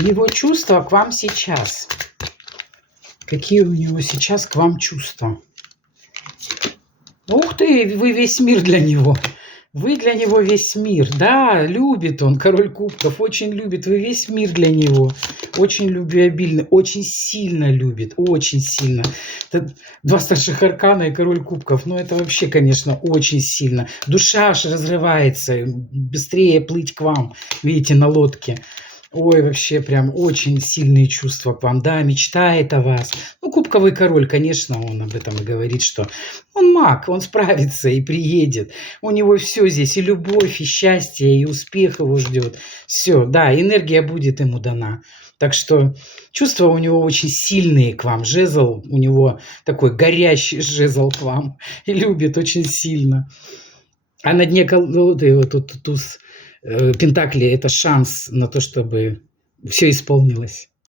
Его чувства к вам сейчас. Какие у него сейчас к вам чувства? Ух ты, вы весь мир для него. Вы для него весь мир. Да, любит он, король кубков, очень любит. Вы весь мир для него. Очень любвеобильный, очень сильно любит, очень сильно. Это два старших аркана и король кубков. Ну, это вообще, конечно, очень сильно. Душа аж разрывается, быстрее плыть к вам, видите, на лодке. Ой, вообще прям очень сильные чувства к вам, да, мечтает о вас. Ну, кубковый король, конечно, он об этом и говорит, что он маг, он справится и приедет. У него все здесь, и любовь, и счастье, и успех его ждет. Все, да, энергия будет ему дана. Так что чувства у него очень сильные к вам. Жезл у него такой горящий жезл к вам. И любит очень сильно. А на дне колоды вот тут туз Пентакли – это шанс на то, чтобы все исполнилось.